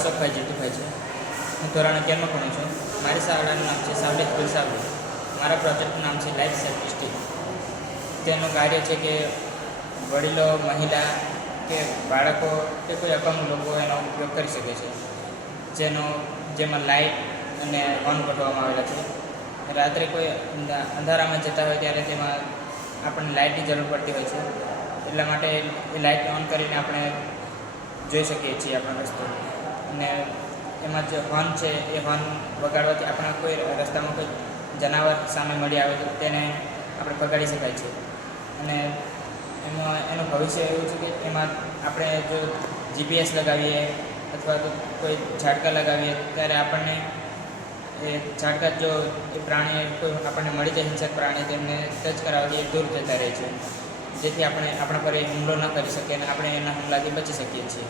અશોકભાઈ જીતુભાઈ છે. હું ધોરણ 11માં ભણું છું. મારી શાળાનું નામ છે સાવલી સ્કૂલ સાવલી. મારા પ્રોજેક્ટનું નામ છે લાઈફ સેલ્ફ ડિસ્ટ્રિક્ટ. તેનું કાર્ય છે કે વડીલો, મહિલા કે બાળકો કે કોઈ અપંગ લોકો એનો ઉપયોગ કરી શકે છે. જેમાં લાઇટ અને હોર્ન ગોઠવવામાં આવેલા છે. રાત્રે કોઈ અંધારામાં જતા હોય ત્યારે તેમાં આપણને લાઇટની જરૂર પડતી હોય છે. એટલા માટે એ લાઇટ ઓન કરીને આપણે જોઈ શકીએ છીએ આપણો રસ્તો. અને એમાં જે હોર્ન છે એ હોર્ન વગાડવાથી આપણા કોઈ રસ્તામાં કોઈ જનાવર સામે મળી આવે તો તેને આપણે ભગાડી શકાય છે. અને એનું ભવિષ્ય એવું છે કે એમાં આપણે જો GPS લગાવીએ અથવા તો કોઈ ઝાટકા લગાવીએ ત્યારે આપણને એ ઝાટકા જો એ પ્રાણી કોઈ આપણને મળી જાય હિંસક પ્રાણી તેમને ટચ કરાવવાથી દૂર જતા રહે છે. જેથી આપણે આપણા પર એ હુમલો ન કરી શકીએ અને આપણે એના હુમલાથી બચી શકીએ છીએ.